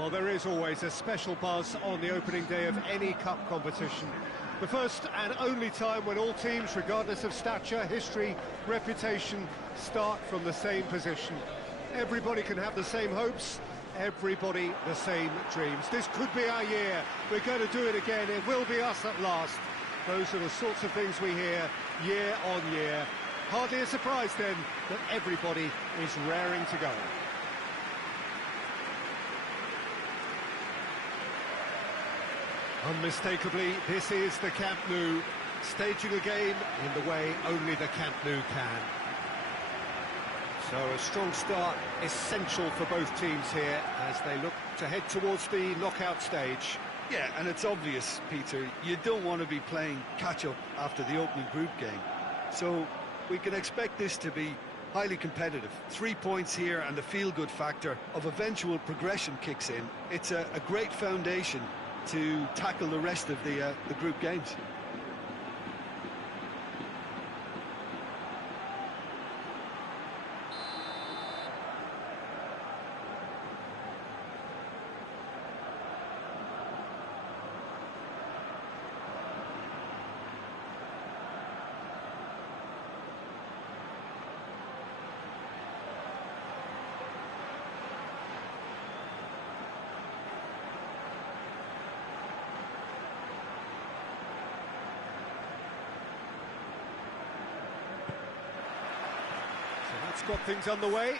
Well, there is always a special buzz on the opening day of any cup competition. The first and only time when all teams, regardless of stature, history, reputation, start from the same position. Everybody can have the same hopes, everybody the same dreams. This could be our year. We're going to do it again. It will be us at last. Those are the sorts of things we hear year on year. Hardly a surprise then that everybody is raring to go. Unmistakably, this is the Camp Nou, staging a game in the way only the Camp Nou can. So a strong start, essential for both teams here as they look to head towards the knockout stage. Yeah, and it's obvious, Peter, you don't want to be playing catch-up after the opening group game. So we can expect this to be highly competitive. 3 points here and the feel-good factor of eventual progression kicks in. It's a great foundation to tackle the rest of the group games. That's got things underway.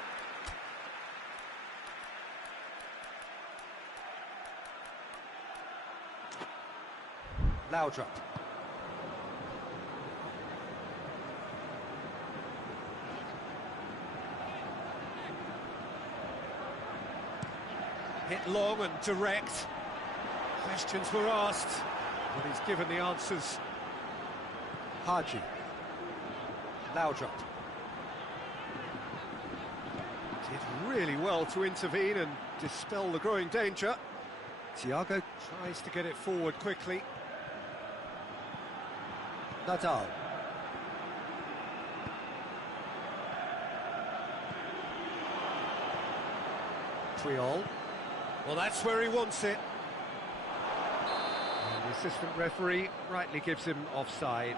Laudrup. Hit long and direct. Questions were asked, but he's given the answers. Haji. Laudrup. Did really well to intervene and dispel the growing danger. Thiago tries to get it forward quickly. Nadal. Triol. Well, that's where he wants it. And the assistant referee rightly gives him offside.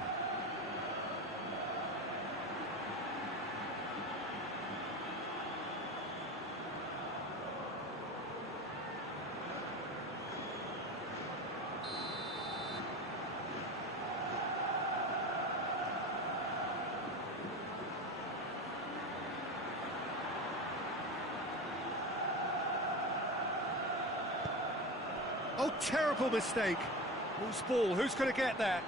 Oh, terrible mistake. Loose ball, who's going to get that?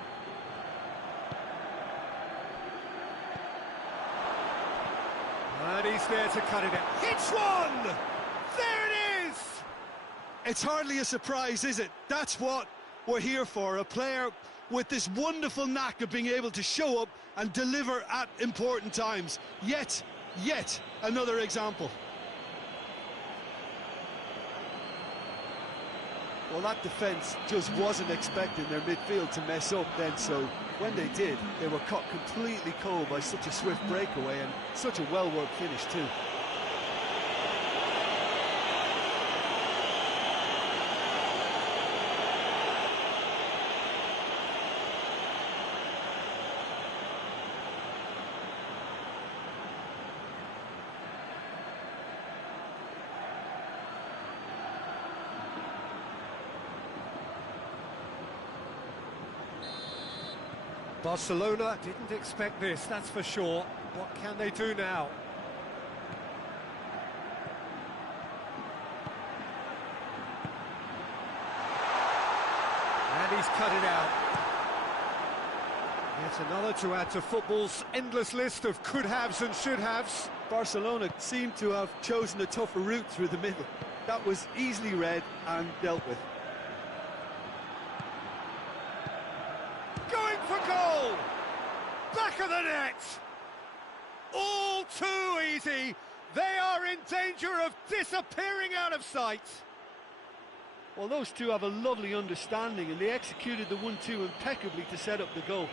And he's there to cut it out. Hits one! There it is! It's hardly a surprise, is it? That's what we're here for, a player with this wonderful knack of being able to show up and deliver at important times. Yet another example. Well, that defence just wasn't expecting their midfield to mess up then, so when they did, they were caught completely cold by such a swift breakaway and such a well-worked finish too. Barcelona didn't expect this, that's for sure. What can they do now? And he's cut it out. Yet another to add to football's endless list of could-haves and should-haves. Barcelona seemed to have chosen a tougher route through the middle. That was easily read and dealt with. Going for goal! Back of the net! All too easy! They are in danger of disappearing out of sight! Well, those two have a lovely understanding and they executed the 1-2 impeccably to set up the goal.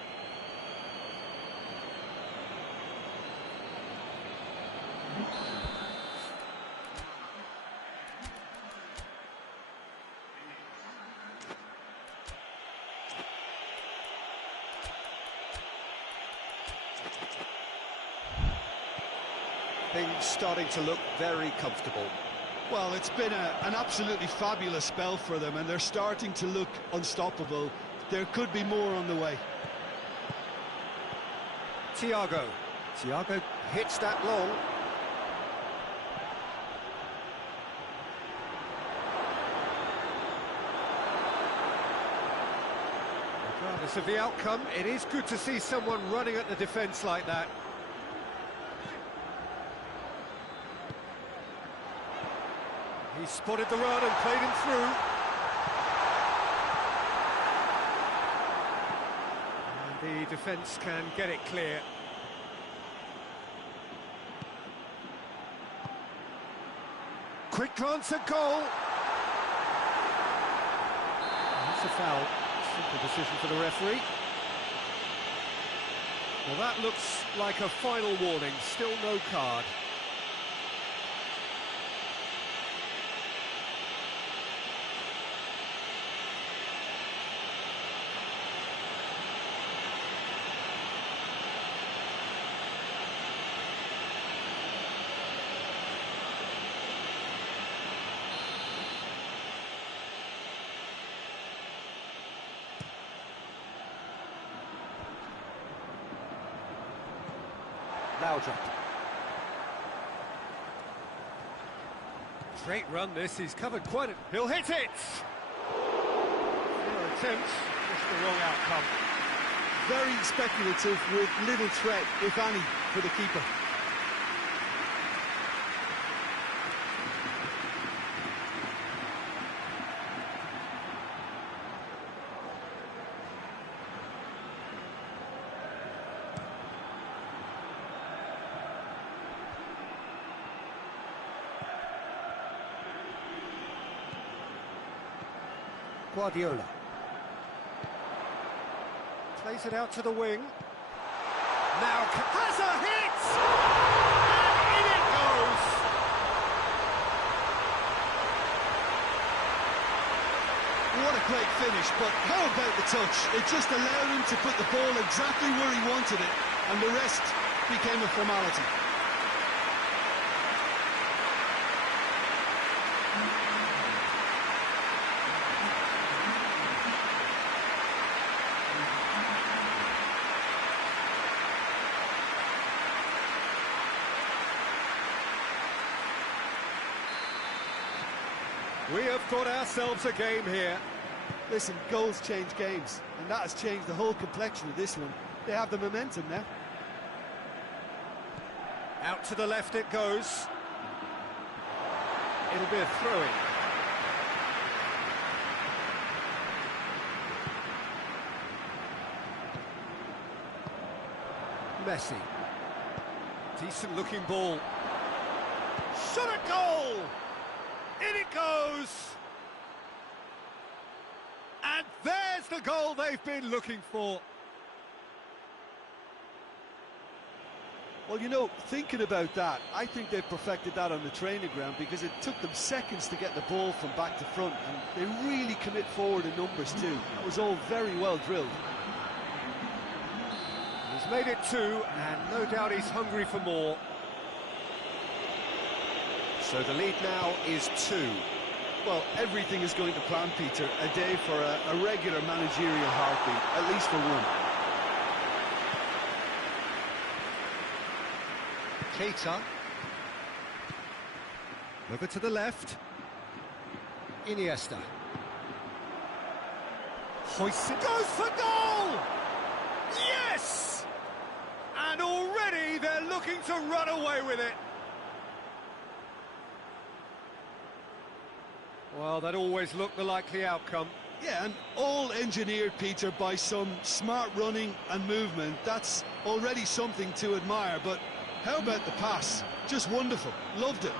things starting to look very comfortable. Well, it's been an absolutely fabulous spell for them, and they're starting to look unstoppable. There could be more on the way. Thiago hits that long. Regardless of the outcome, it is good to see someone running at the defence like that. He spotted the run and played him through. And the defence can get it clear. Quick glance at goal. That's a foul. Simple decision for the referee. Well, that looks like a final warning. Still no card. Laudrup. Great run this, he's covered quite a... He'll hit it! Fair attempt, just the wrong outcome. Very speculative with little threat, if any, for the keeper. Guardiola plays it out to the wing. Now has a hit! And in it goes! What a great finish, but how about the touch? It just allowed him to put the ball exactly where he wanted it, and the rest became a formality. We have got ourselves a game here. Listen, goals change games, and that has changed the whole complexion of this one. They have the momentum now. Out to the left it goes. It'll be a throw-in. Messi. Decent looking ball. Shot a goal! In it goes! And there's the goal they've been looking for. Well, you know, thinking about that, I think they've perfected that on the training ground because it took them seconds to get the ball from back to front, and they really commit forward in numbers too. That was all very well drilled. He's made it 2, and no doubt he's hungry for more. So the lead now is 2. Well, everything is going to plan, Peter. A day for a regular managerial heartbeat, at least for one. Keita. Over to the left. Iniesta. Hoists it. Goes for goal! Yes! And already they're looking to run away with it. Well, that always looked the likely outcome. Yeah, and all engineered, Peter, by some smart running and movement. That's already something to admire, but how about the pass? Just wonderful. Loved it.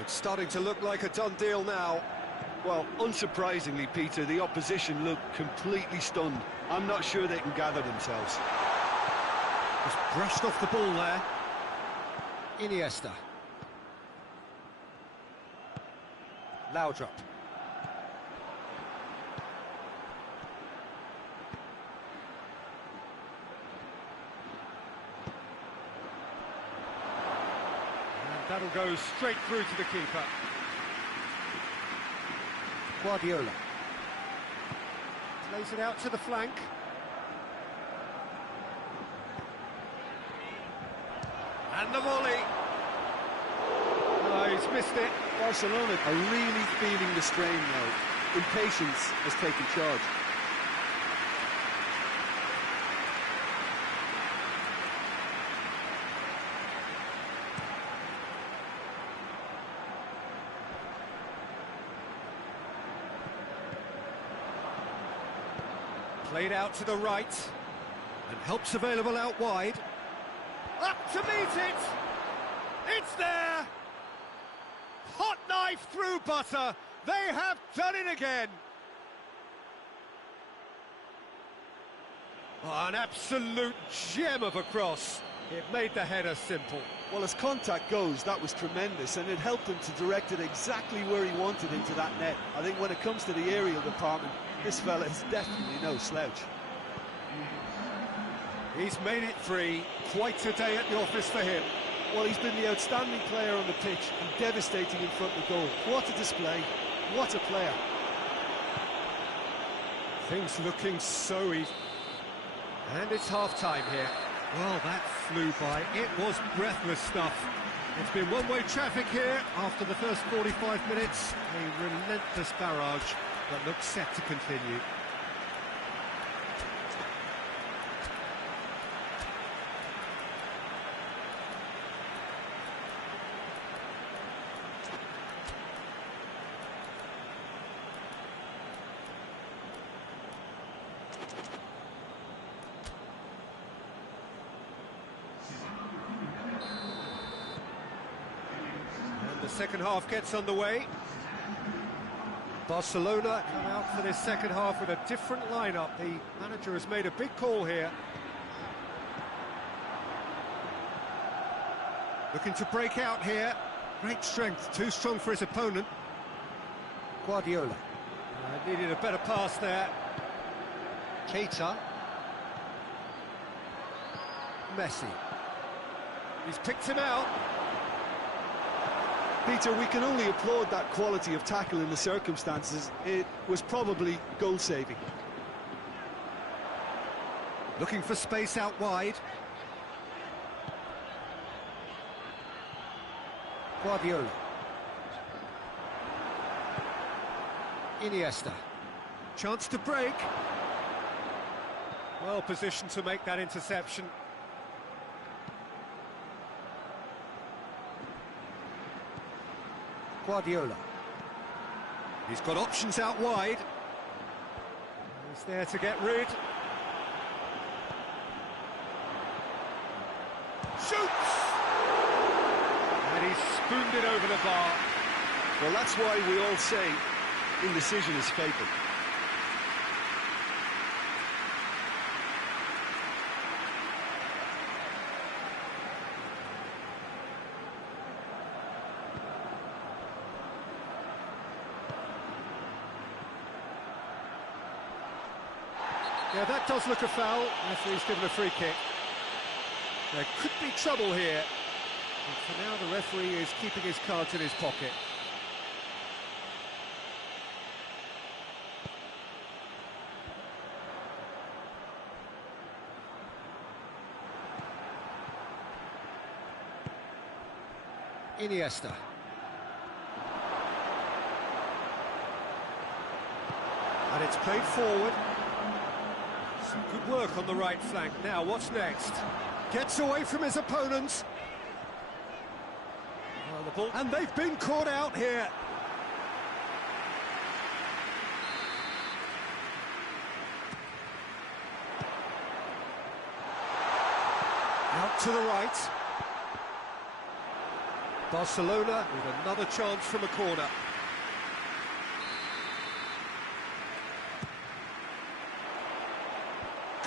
It's starting to look like a done deal now. Well, unsurprisingly, Peter, the opposition look completely stunned. I'm not sure they can gather themselves. Just brushed off the ball there. Iniesta. Laudrup. And that'll go straight through to the keeper. Guardiola. Lays it out to the flank. And the volley. Oh, he's missed it. Barcelona are really feeling the strain now. Impatience has taken charge. Played out to the right. And help's available out wide. Up to meet it! It's there! Hot knife through butter! They have done it again! Oh, an absolute gem of a cross. It made the header simple. Well, as contact goes, that was tremendous, and it helped him to direct it exactly where he wanted into that net. I think when it comes to the aerial department, this fella is definitely no slouch. He's made it 3. Quite a day at the office for him. Well, he's been the outstanding player on the pitch and devastating in front of goal. What a display, what a player. Things looking so easy. And it's half-time here. Well, that flew by. It was breathless stuff. It's been one-way traffic here after the first 45 minutes. A relentless barrage that looks set to continue. The second half gets underway. Barcelona come out for this second half with a different lineup. The manager has made a big call here. Looking to break out here. Great strength, too strong for his opponent. Guardiola. Needed a better pass there. Keita. Messi. He's picked him out. Peter, we can only applaud that quality of tackle in the circumstances. It was probably goal-saving. Looking for space out wide. Guardiola. Iniesta. Chance to break. Well positioned to make that interception. Guardiola. He's got options out wide. He's there to get rid. Shoots! And he's spooned it over the bar. Well, that's why we all say indecision is fatal. Yeah, that does look a foul. Referee's given a free kick. There could be trouble here. But for now, the referee is keeping his cards in his pocket. Iniesta. And it's played forward. Some good work on the right flank. Now, what's next? Gets away from his opponents. Well, the ball, and they've been caught out here. Out to the right. Barcelona with another chance from a corner.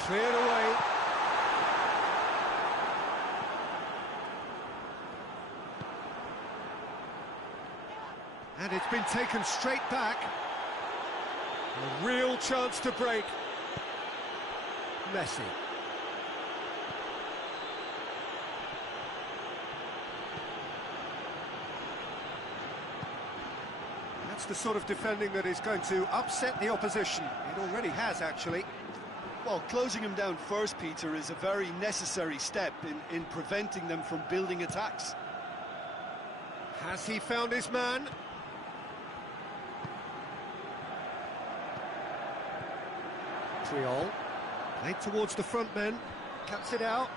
Cleared away. And it's been taken straight back. A real chance to break. Messi. That's the sort of defending that is going to upset the opposition. It already has, actually. Well, closing him down first, Peter, is a very necessary step in preventing them from building attacks. Has he found his man? Triol. Played towards the front men. Cuts it out.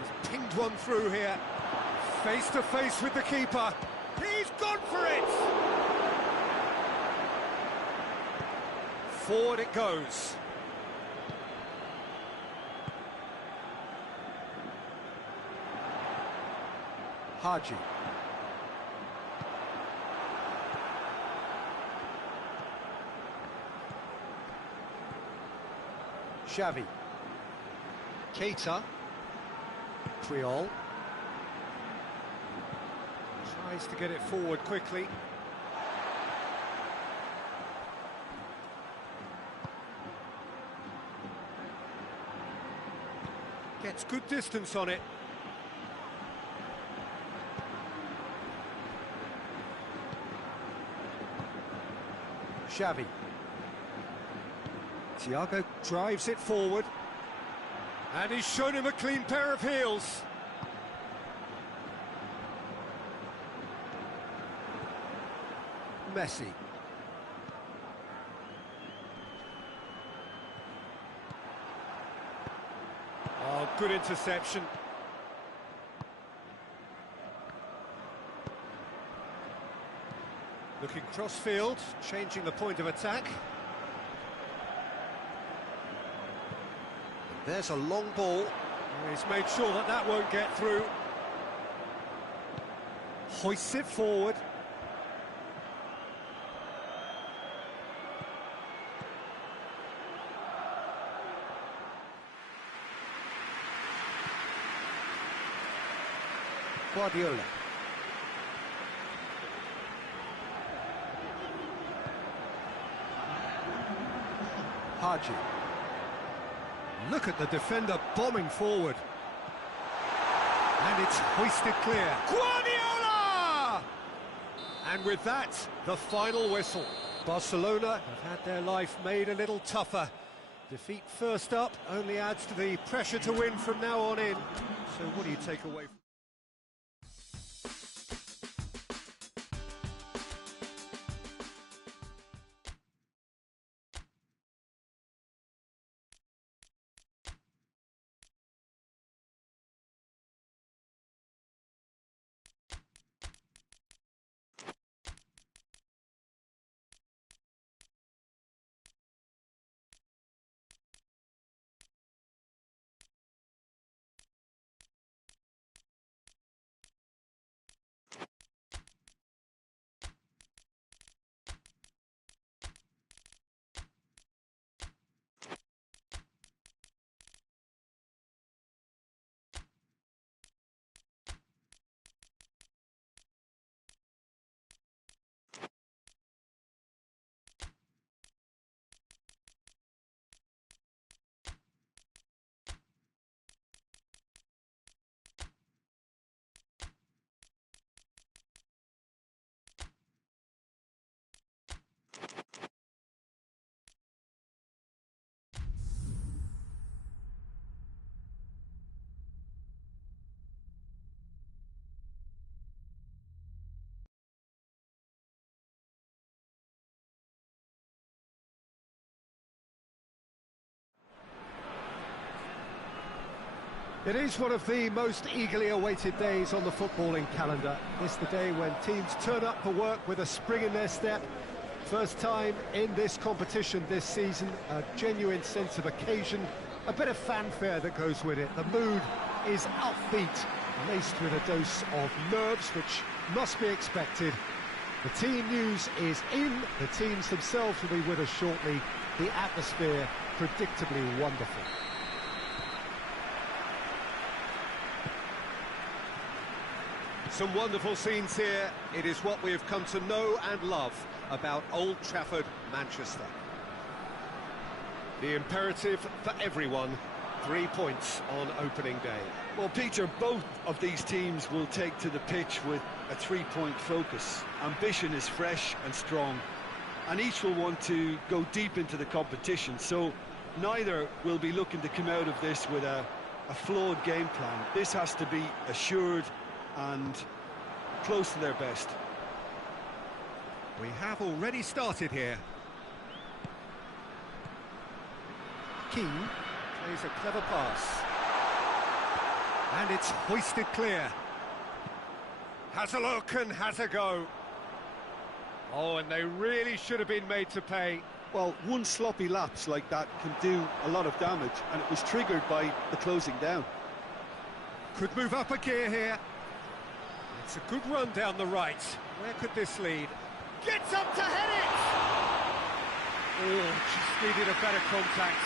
He's pinged one through here. Face to face with the keeper. He's gone for it! Forward it goes. Haji. Xavi. Keita. Triol. Tries to get it forward quickly. Gets good distance on it. Xavi. Thiago drives it forward. And he's shown him a clean pair of heels. Messi. Oh, good interception. Looking cross-field, changing the point of attack. There's a long ball. He's made sure that that won't get through. Hoists it forward. Guardiola. Haji. Look at the defender bombing forward. And it's hoisted clear. Guardiola! And with that, the final whistle. Barcelona have had their life made a little tougher. Defeat first up only adds to the pressure to win from now on in. So what do you take away from It is one of the most eagerly awaited days on the footballing calendar. It's the day when teams turn up for work with a spring in their step. First time in this competition this season, a genuine sense of occasion, a bit of fanfare that goes with it. The mood is upbeat, laced with a dose of nerves, which must be expected. The team news is in. The teams themselves will be with us shortly. The atmosphere predictably wonderful. Some wonderful scenes here. It is what we have come to know and love about Old Trafford, Manchester. The imperative for everyone, 3 points on opening day. Well, Peter, both of these teams will take to the pitch with a 3-point focus. Ambition is fresh and strong, and each will want to go deep into the competition, so neither will be looking to come out of this with a flawed game plan. This has to be assured and close to their best. We have already started here. Keane plays a clever pass. And it's hoisted clear. Has a look and has a go. Oh, and they really should have been made to pay. Well, one sloppy lapse like that can do a lot of damage, and it was triggered by the closing down. Could move up a gear here. It's a good run down the right. Where could this lead? Gets up to head it! Oh, just needed a better contact.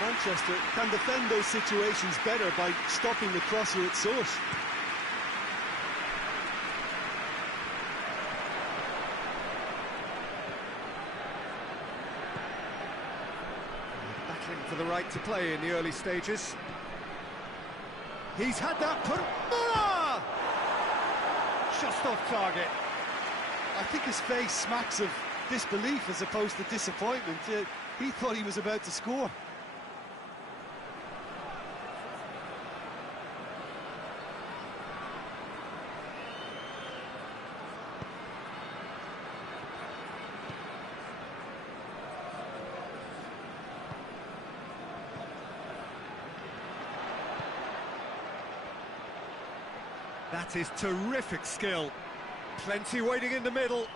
Manchester can defend those situations better by stopping the crosser at source. Battling for the right to play in the early stages. He's had that put... Muller! Just off target. I think his face smacks of disbelief as opposed to disappointment. He thought he was about to score. That is terrific skill. Plenty waiting in the middle.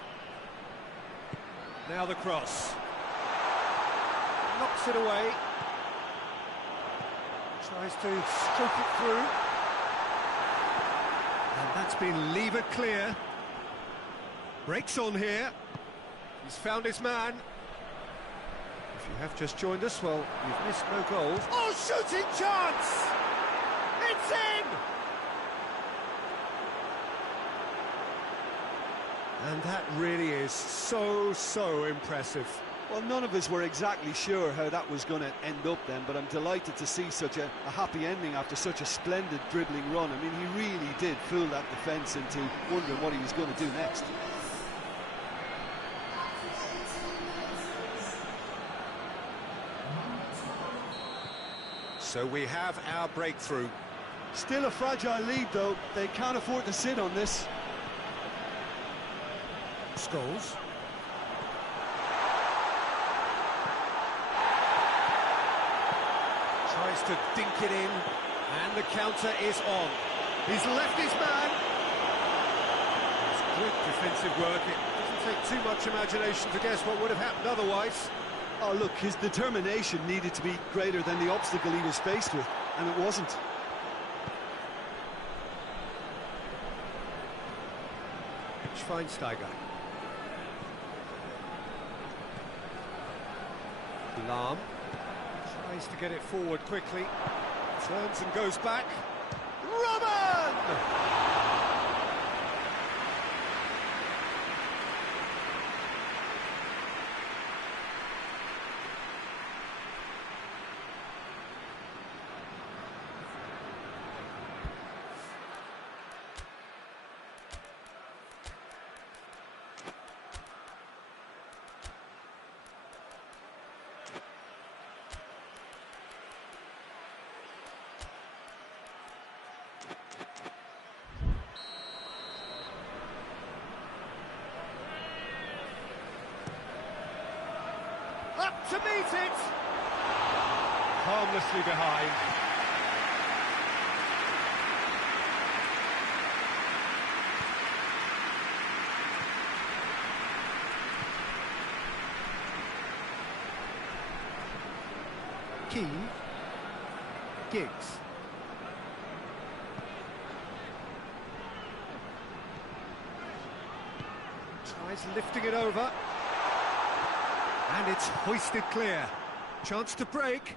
Now the cross. Knocks it away. Tries to stroke it through. And that's been levered clear. Breaks on here. He's found his man. If you have just joined us, well, you've missed no goals. Oh, shooting chance! It's in! And that really is so impressive. Well, none of us were exactly sure how that was going to end up then, but I'm delighted to see such a happy ending after such a splendid dribbling run. I mean, he really did fool that defence into wondering what he was going to do next. So we have our breakthrough. Still a fragile lead, though. They can't afford to sit on this. Scholes. Tries to dink it in, and the counter is on. He's left his man. It's good defensive work. It doesn't take too much imagination to guess what would have happened otherwise. Oh, look, his determination needed to be greater than the obstacle he was faced with, and it wasn't. Schweinsteiger. Lahm tries to get it forward quickly, turns and goes back. Robben! Up to meet it! Harmlessly behind. Keane. Giggs. Tries lifting it over. And it's hoisted clear. Chance to break.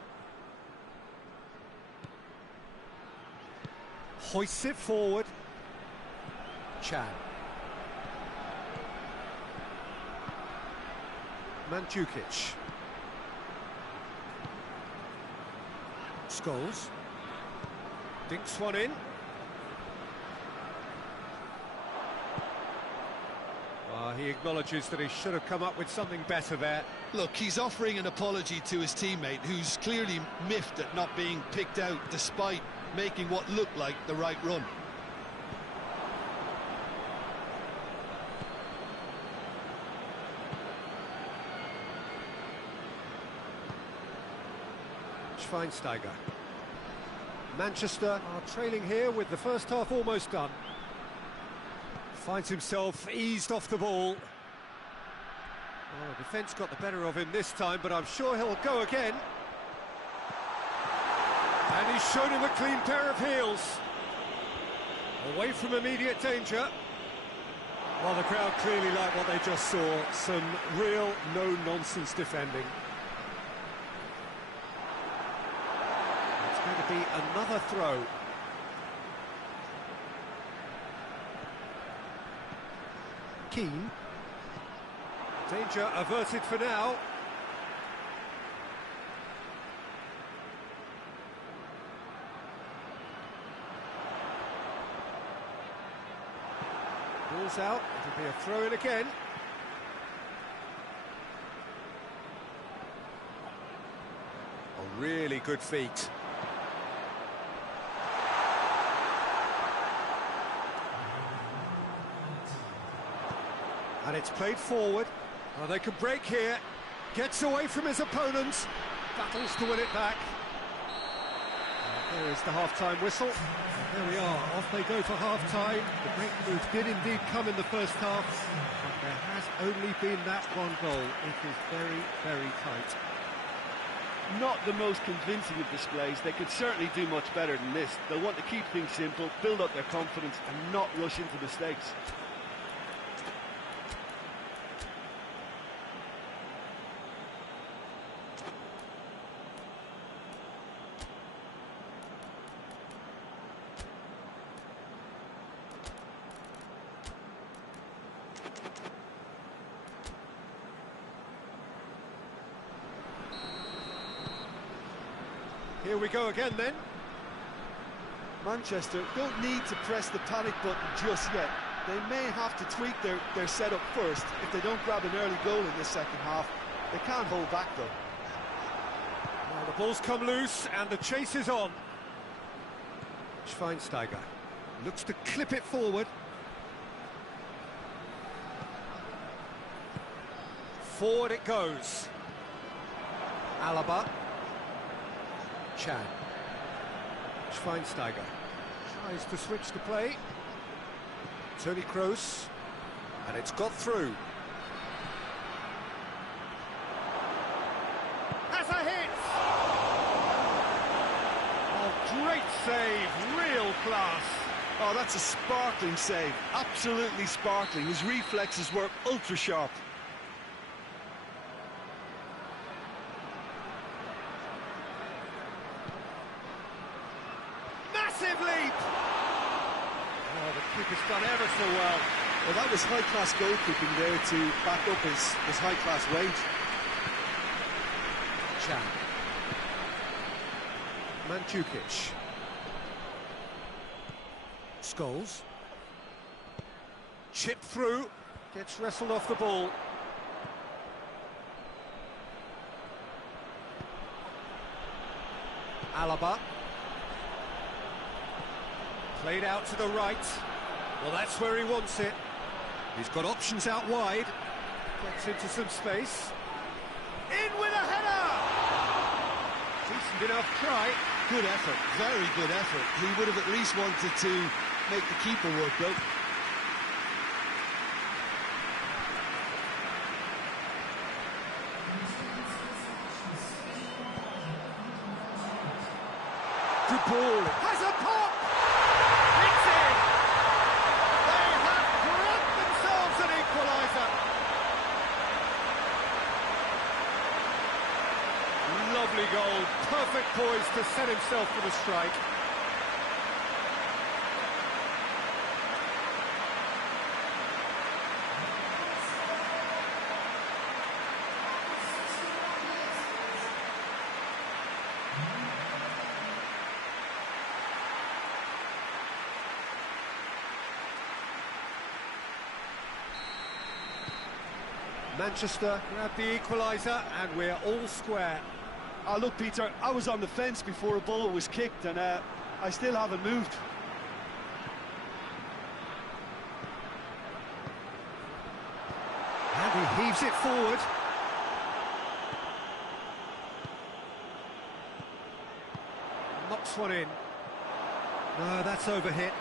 Hoists it forward. Chan. Mandzukic. Scholes. Dinks one in. He acknowledges that he should have come up with something better there. Look, he's offering an apology to his teammate, who's clearly miffed at not being picked out despite making what looked like the right run. Schweinsteiger. Manchester are trailing here with the first half almost done. Finds himself eased off the ball. Oh, the defence got the better of him this time, but I'm sure he'll go again. And he's shown him a clean pair of heels. Away from immediate danger. Well, the crowd clearly like what they just saw. Some real no-nonsense defending. It's going to be another throw. Keane. Danger averted for now. Ball's out, it'll be a throw-in again. A really good feat. And it's played forward. Well, they can break here. Gets away from his opponents. Battles to win it back. There is the half-time whistle. There we are. Off they go for half-time. The break move did indeed come in the first half. But there has only been that one goal. It is very, very tight. Not the most convincing of displays. They could certainly do much better than this. They'll want to keep things simple, build up their confidence and not rush into mistakes. Here we go again then. Manchester don't need to press the panic button just yet. They may have to tweak their setup first if they don't grab an early goal in this second half. They can't hold back though. Well, the ball's come loose and the chase is on. Schweinsteiger looks to clip it forward. Forward it goes. Alaba. Chan. Schweinsteiger tries to switch the play. Toni Kroos, and it's got through. Has a hit! Oh, great save, real class. Oh, that's a sparkling save, absolutely sparkling. His reflexes were ultra sharp. Massive leap! Oh, the keeper's done ever so well. Well, that was high-class goalkeeping there to back up his high-class range. Chan. Mandzukic. Scholes. Chip through. Gets wrestled off the ball. Alaba. Played out to the right. Well, that's where he wants it. He's got options out wide. Gets into some space. In with a header! Decent enough try. Good effort, very good effort. He would have at least wanted to make the keeper work though. Good ball. Has a pop! It's in! They have grabbed themselves an equaliser. Lovely goal, perfect poise to set himself for the strike. Manchester grab the equaliser and we're all square. Look, Peter, I was on the fence before a ball was kicked, and I still haven't moved. And he heaves it forward. Knocks one in. No, that's overhit.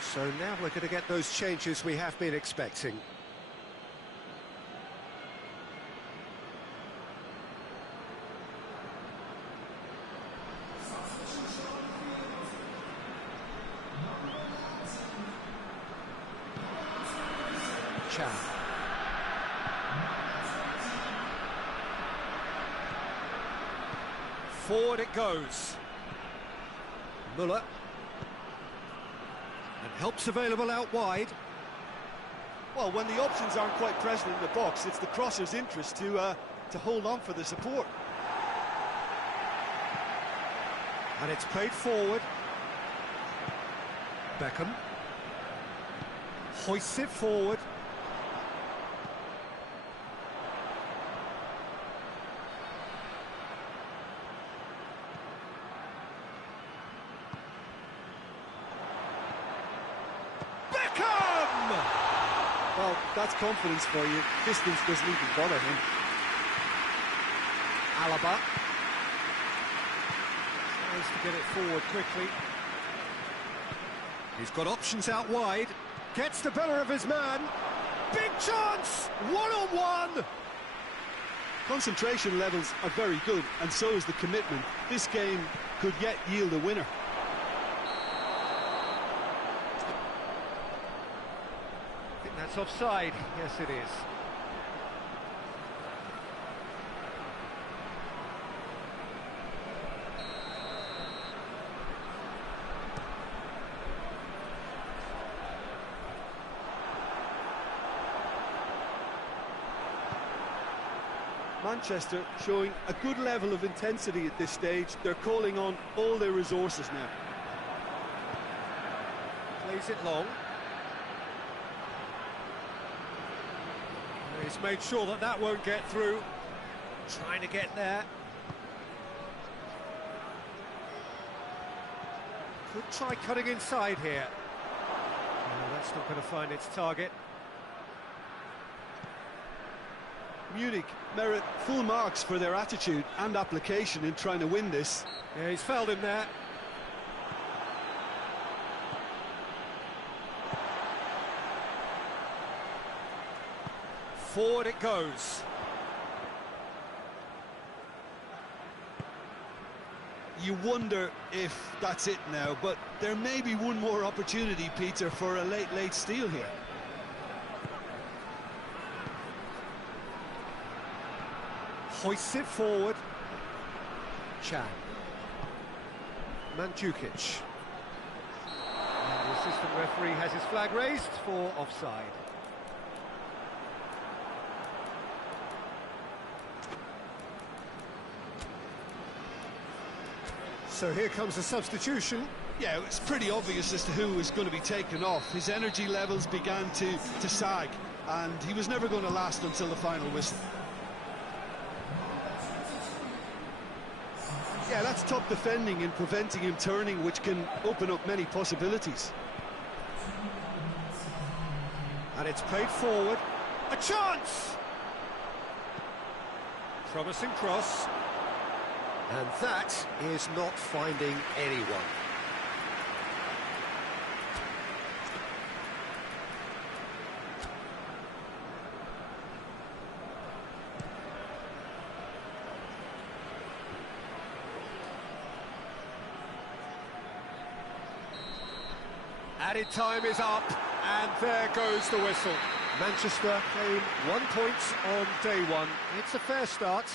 So now we're going to get those changes we have been expecting. Chan. Forward it goes. Muller. And help's available out wide. Well, when the options aren't quite present in the box, it's the crosser's interest to hold on for the support. And it's played forward. Beckham. Hoists it forward. Well, that's confidence for you. Distance doesn't even bother him. Alaba. Tries to get it forward quickly. He's got options out wide. Gets the better of his man. Big chance! One-on-one! Concentration levels are very good, and so is the commitment. This game could yet yield a winner. That's offside. Yes, it is. Manchester showing a good level of intensity at this stage. They're calling on all their resources now. Plays it long. He's made sure that that won't get through. Trying to get there. Could try cutting inside here. No, that's not going to find its target. Munich merit full marks for their attitude and application in trying to win this. Yeah, he's fouled him there. Forward it goes. You wonder if that's it now, but there may be one more opportunity, Peter, for a late steal here. Hoists it forward. Chan. Mandzukic. And the assistant referee has his flag raised for offside. So here comes the substitution. Yeah, it's pretty obvious as to who was going to be taken off. His energy levels began to sag, and he was never going to last until the final whistle. Yeah, that's top defending and preventing him turning, which can open up many possibilities. And it's played forward. A chance! Promising cross. And that is not finding anyone. Added time is up, and there goes the whistle. Manchester claim 1 point on day one. It's a fair start.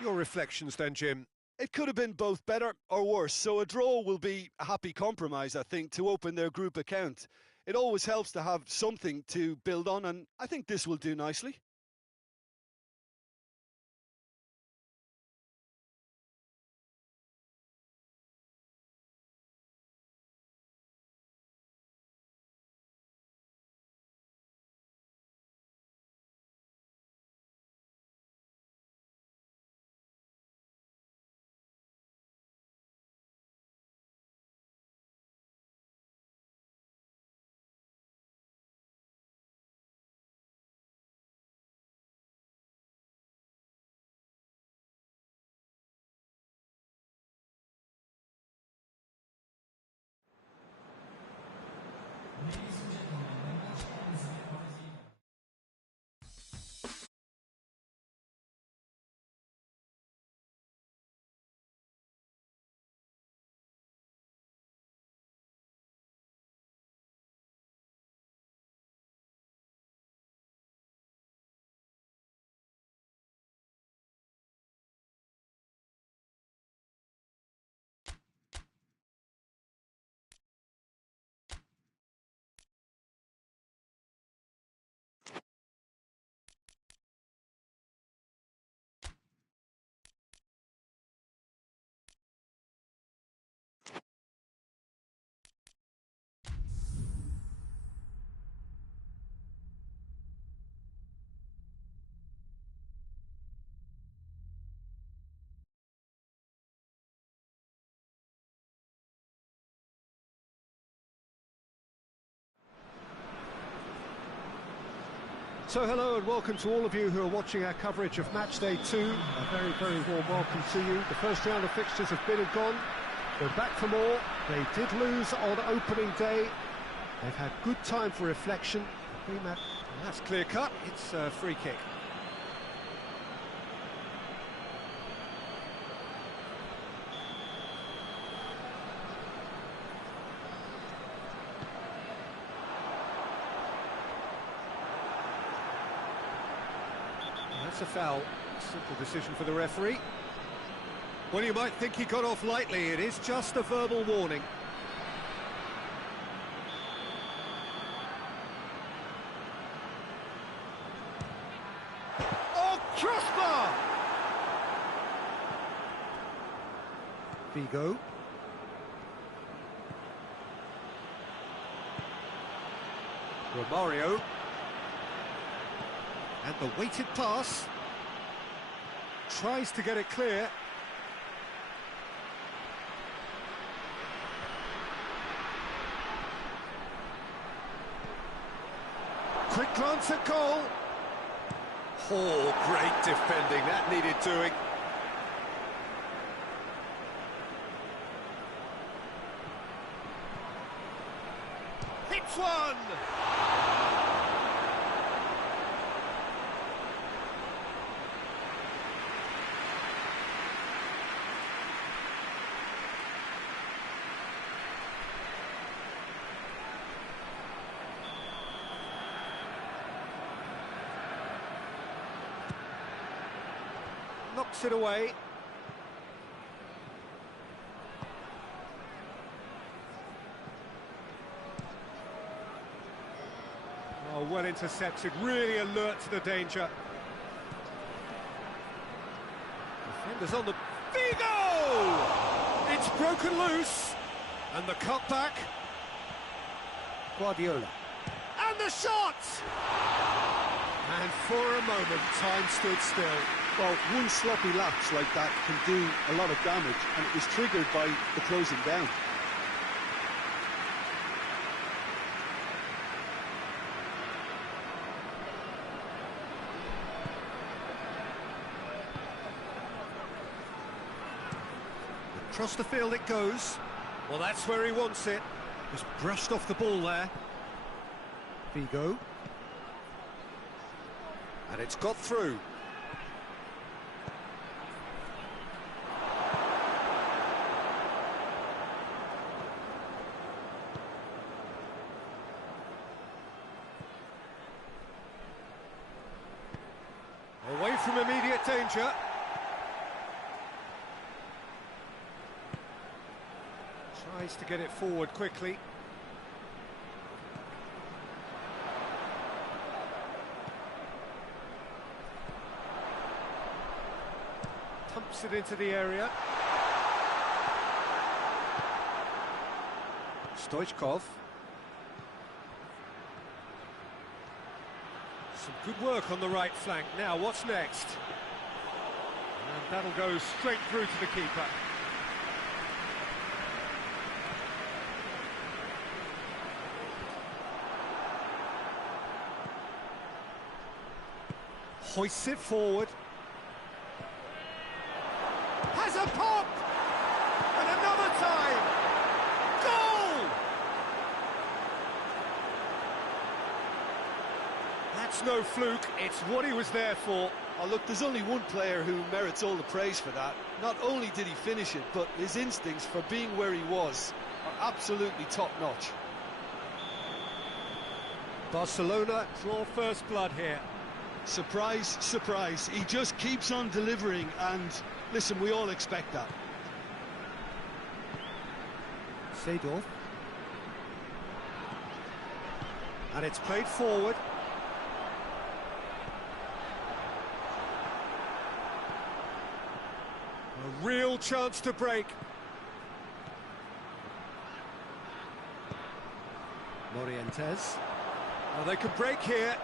Your reflections then, Jim? It could have been both better or worse, so a draw will be a happy compromise, I think, to open their group account. It always helps to have something to build on, and I think this will do nicely. So hello and welcome to all of you who are watching our coverage of match day 2. A very, very warm welcome to you. The first round of fixtures have been and gone. We're back for more. They did lose on opening day. They've had good time for reflection. That's clear cut. It's a free kick. That's a foul. Simple decision for the referee. Well, you might think he got off lightly. It is just a verbal warning. Oh, crossbar! Figo. Romario. And the weighted pass. Tries to get it clear. Quick glance at goal. Oh, great defending. That needed doing. Hits one! Knocks it away. Oh, well intercepted, really alert to the danger. Defenders on the... Figo! It's broken loose. And the cutback. Guardiola. And the shot! And for a moment, time stood still. Well, one sloppy lapse like that can do a lot of damage, and it was triggered by the closing down. Across the field it goes. Well, that's where he wants it. Just brushed off the ball there. Figo. And it's got through. from immediate danger. Tries to get it forward quickly. Pumps it into the area. Stoichkov. Some good work on the right flank. Now, what's next? And that'll go straight through to the keeper. Hoists it forward. Has a pop! And another time! Goal! That's no fluke, it's what he was there for. Oh, look, there's only one player who merits all the praise for that. Not only did he finish it, but his instincts for being where he was are absolutely top-notch. Barcelona draw first blood here. Surprise, surprise. He just keeps on delivering, and listen, we all expect that. Seedorf. And it's played forward. A real chance to break. Morientes. Well, they could break here.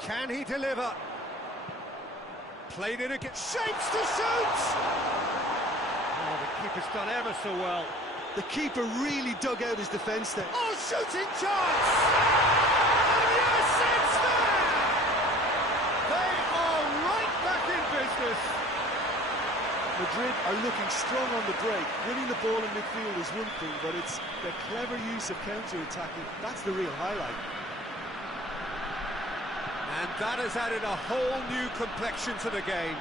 Can he deliver? Played in again. Shapes to shoot! Oh, the keeper's done ever so well. The keeper really dug out his defence there. Oh, shooting chance! And yes, it's there! They are right back in business. Madrid are looking strong on the break. Winning the ball in midfield is one thing, but it's the clever use of counter-attacking. That's the real highlight. And that has added a whole new complexion to the game.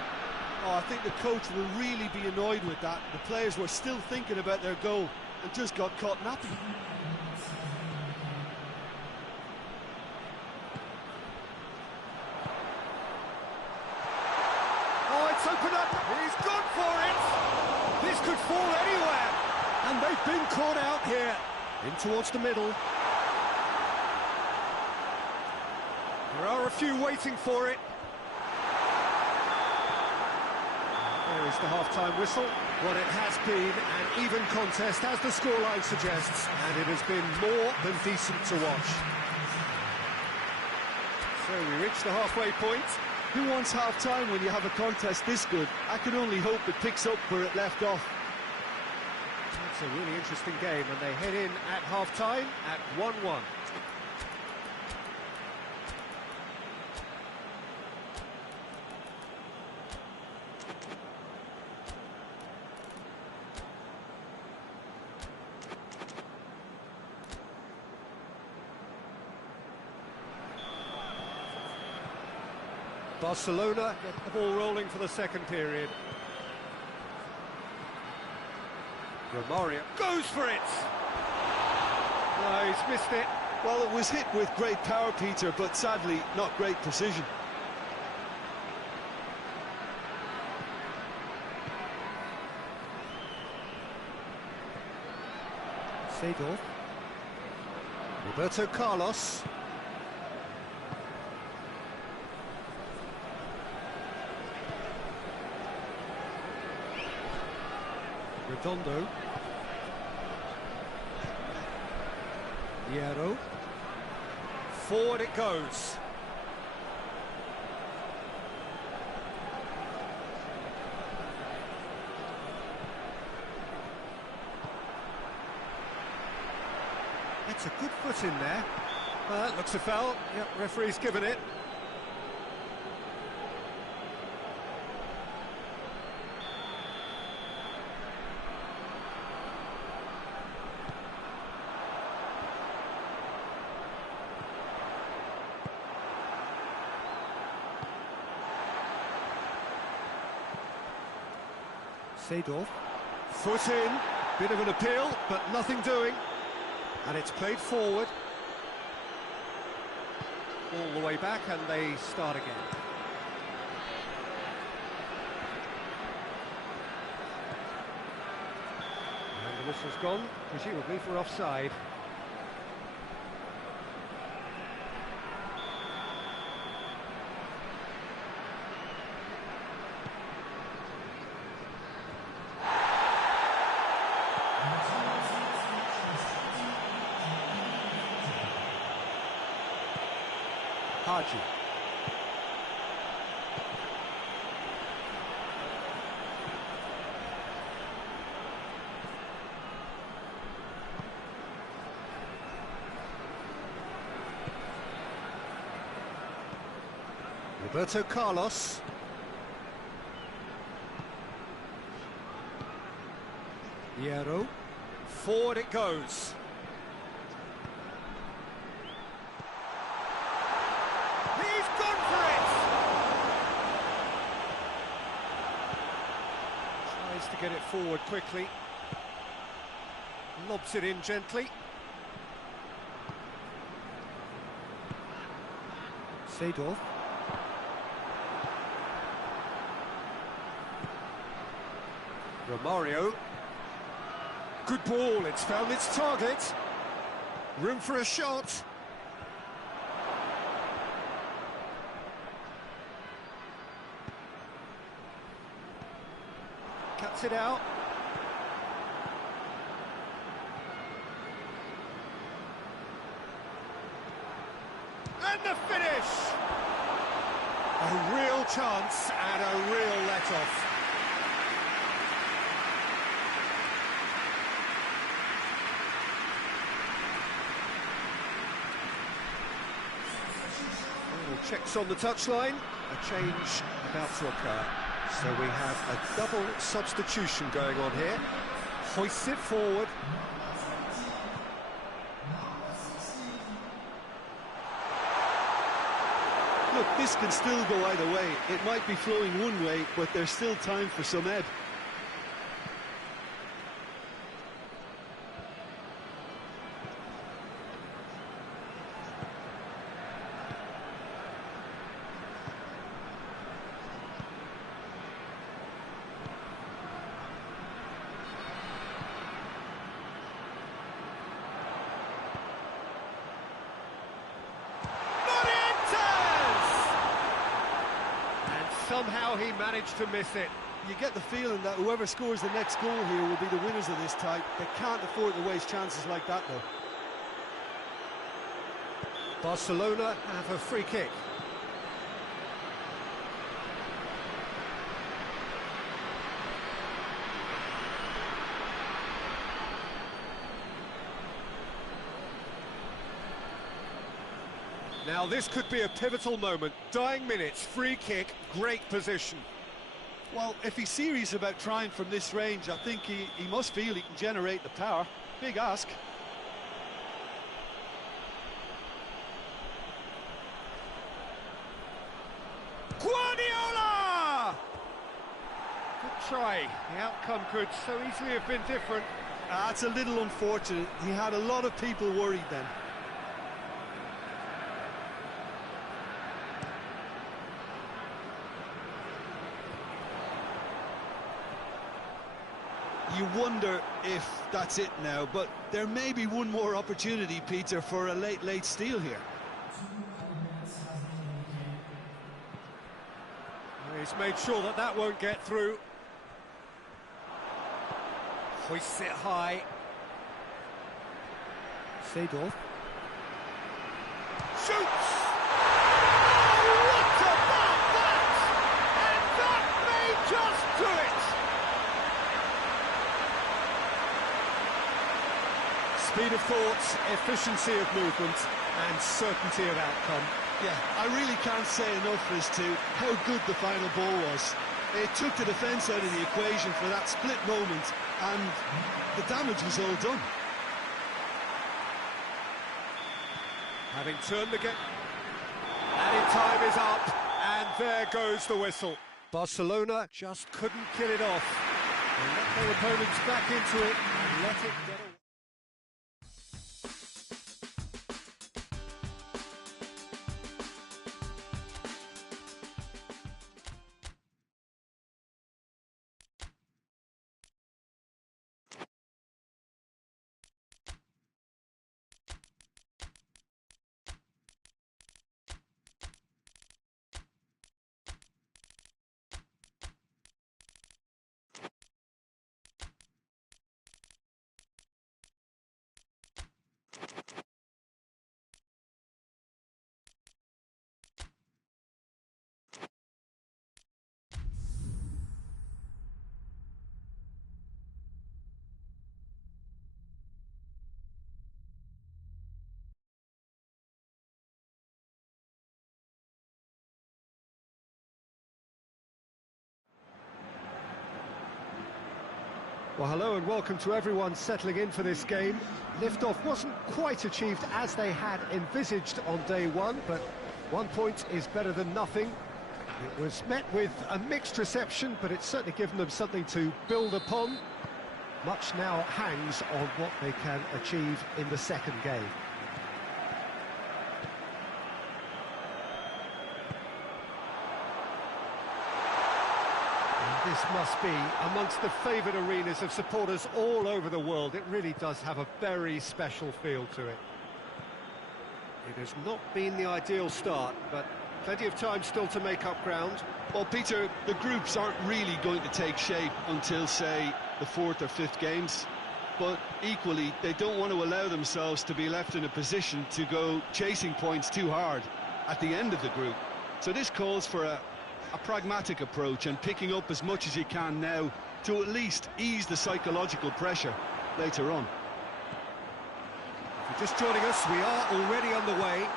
Oh, I think the coach will really be annoyed with that. The players were still thinking about their goal and just got caught napping. Oh, it's opened up. He's gone for it. This could fall anywhere. And they've been caught out here. In towards the middle. There are a few waiting for it. There is the half-time whistle. What it has been an even contest, as the scoreline suggests, and it has been more than decent to watch. So we reach the halfway point. Who wants half-time when you have a contest this good? I can only hope it picks up where it left off. It's a really interesting game, and they head in at half-time at 1-1. Barcelona get the ball rolling for the second period. Romario goes for it! No, he's missed it. Well, it was hit with great power, Peter, but sadly not great precision. Seedorf. Roberto Carlos. Redondo. Hierro. Forward it goes. That's a good foot in there. That looks a foul. Yep, referee's given it. Seedorf. Foot in. Bit of an appeal, but nothing doing. And it's played forward. All the way back, and they start again. And the whistle's gone, presumably for offside. Haji. Roberto Carlos. Hierro. Forward it goes. To get it forward quickly, lobs it in gently. Seedorf. Romario. Good ball, it's found its target. Room for a shot. Cuts it out. And the finish! A real chance and a real let-off. Checks on the touchline. A change about to occur. So we have a double substitution going on here. Hoists it forward. Look, this can still go either way. It might be flowing one way, but there's still time for some ebb. Somehow he managed to miss it. You get the feeling that whoever scores the next goal here will be the winners of this tie. They can't afford to waste chances like that, though. Barcelona have a free kick. Now this could be a pivotal moment. Dying minutes, free kick, great position. Well, if he's serious about trying from this range, I think he must feel he can generate the power. Big ask. Guardiola! Good try. The outcome could so easily have been different. It's a little unfortunate. He had a lot of people worried then. You wonder if that's it now, but there may be one more opportunity, Peter, for a late steal here. He's made sure that that won't get through. Hoists it high. Seedorf. Shoots! What about that? And that may just do it! Speed of thought, efficiency of movement, and certainty of outcome. Yeah, I really can't say enough as to how good the final ball was. It took the defence out of the equation for that split moment, and the damage was all done. Having turned the game, added time is up, and there goes the whistle. Barcelona just couldn't kill it off. They let their opponents back into it and let it get away. Well, hello and welcome to everyone settling in for this game. Liftoff wasn't quite achieved as they had envisaged on day one, but 1 point is better than nothing. It was met with a mixed reception, but it's certainly given them something to build upon. Much now hangs on what they can achieve in the second game. This must be amongst the favoured arenas of supporters all over the world. It really does have a very special feel to it. It has not been the ideal start, but plenty of time still to make up ground. Well, Peter, the groups aren't really going to take shape until, say, the fourth or fifth games. But equally, they don't want to allow themselves to be left in a position to go chasing points too hard at the end of the group. So this calls for a pragmatic approach and picking up as much as you can now to at least ease the psychological pressure later on. If you're just joining us, we are already on the way.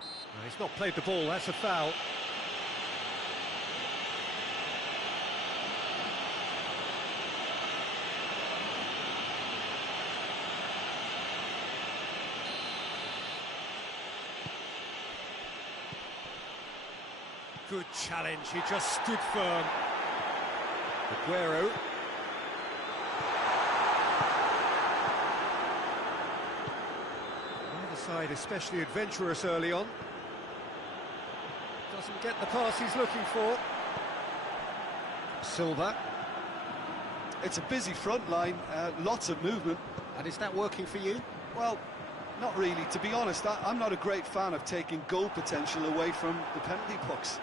No, he's not played the ball, that's a foul. Good challenge, he just stood firm. Aguero. Either side especially adventurous early on. Doesn't get the pass he's looking for. Silva. It's a busy front line, lots of movement. And is that working for you? Well, not really. To be honest, I'm not a great fan of taking goal potential away from the penalty box.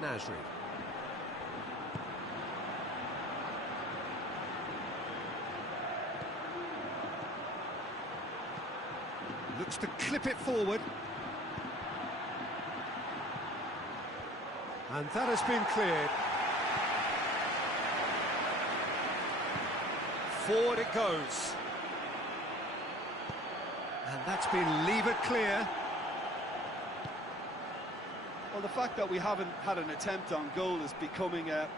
Nasri. Looks to clip it forward. And that has been cleared. Forward it goes. And that's been levered clear. Well, the fact that we haven't had an attempt on goal is becoming an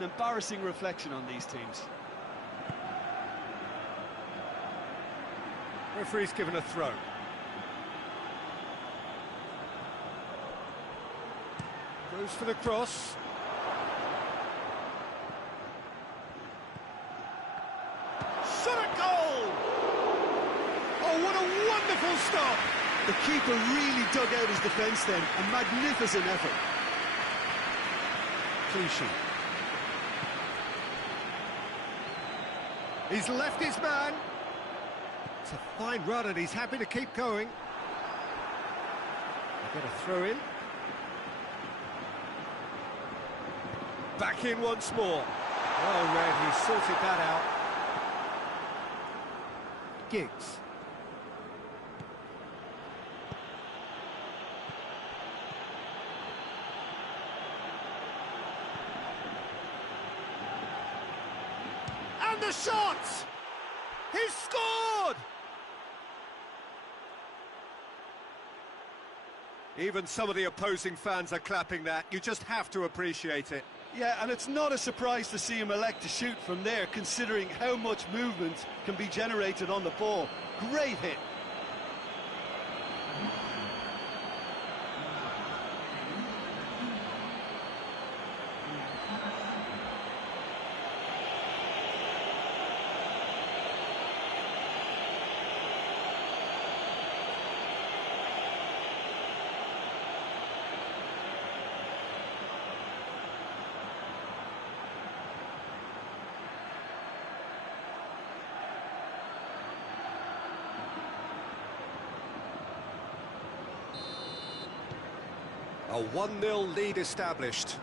embarrassing reflection on these teams. Referee's given a throw. Goes for the cross. Shot at goal! Oh, what a wonderful stop! The keeper really dug out his defence then, a magnificent effort. Clichy. He's left his man. It's a fine run and he's happy to keep going. They get a throw in. Back in once more. Well read, he sorted that out. Giggs. And the shot! He's scored! Even some of the opposing fans are clapping that. You just have to appreciate it. Yeah, and it's not a surprise to see him elect to shoot from there, considering how much movement can be generated on the ball. Great hit. A 1-0 lead established.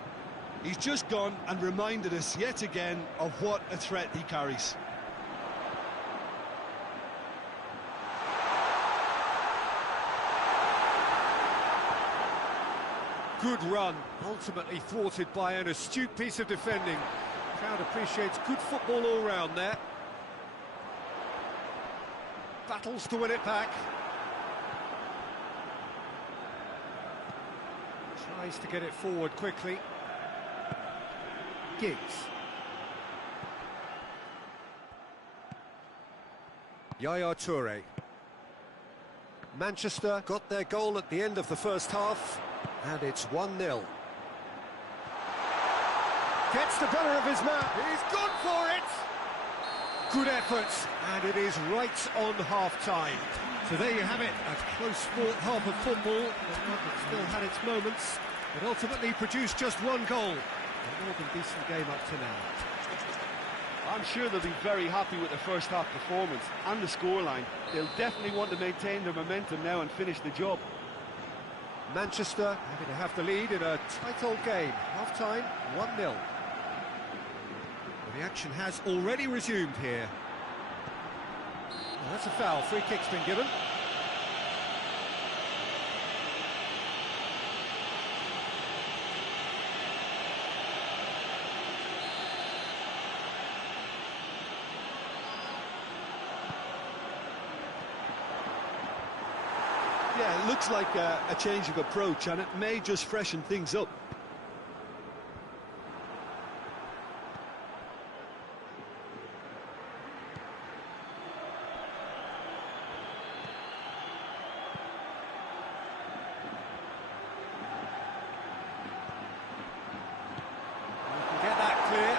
He's just gone and reminded us yet again of what a threat he carries. Good run, ultimately thwarted by an astute piece of defending. Crowd appreciates good football all round there. Battles to win it back. Tries to get it forward quickly. Giggs. Yaya Toure. Manchester got their goal at the end of the first half, and it's 1-0. Gets the better of his man. He's gone for it! Good effort, and it is right on half-time. So there you have it, a close-fought half of football, that still had its moments, but ultimately produced just one goal. A more than decent game up to now. I'm sure they'll be very happy with the first half performance and the scoreline. They'll definitely want to maintain their momentum now and finish the job. Manchester happy to have the lead in a tight old game. Half-time, 1-0. Well, the action has already resumed here. Well, that's a foul. Free kick's been given. Yeah, it looks like a change of approach, and it may just freshen things up. Get that clear.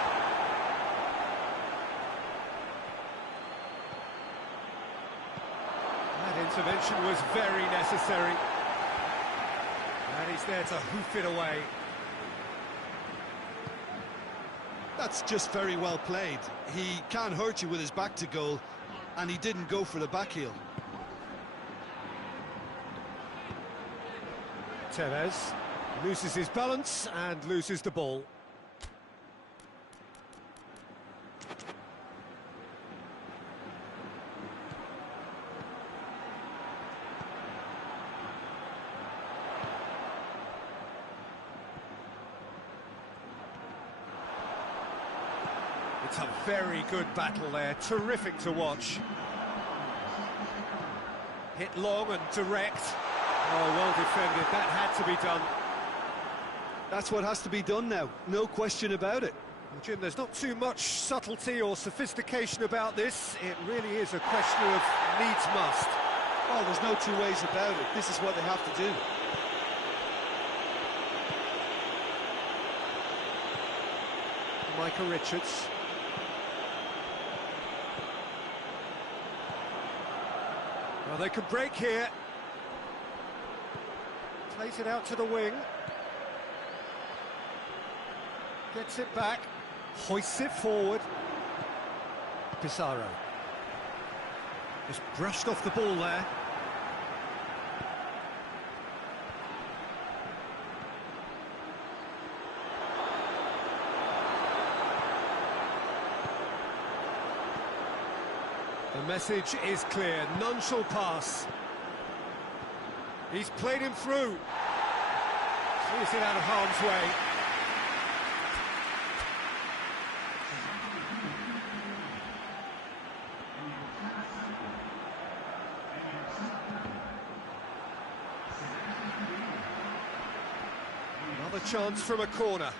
That intervention was very necessary. And he's there to hoof it away. That's just very well played. He can't hurt you with his back to goal, and he didn't go for the back heel. Tevez loses his balance and loses the ball. It's a very good battle there, terrific to watch. Hit long and direct. Oh, well defended, that had to be done. That's what has to be done now, no question about it. Well, Jim, there's not too much subtlety or sophistication about this. It really is a question of needs must. Oh, there's no two ways about it. This is what they have to do. Micah Richards. Well, they could break here. Plays it out to the wing. Gets it back. Hoists it forward. Pizarro. Just brushed off the ball there. The message is clear, none shall pass. He's played him through. Clears it out of harm's way. Another chance from a corner.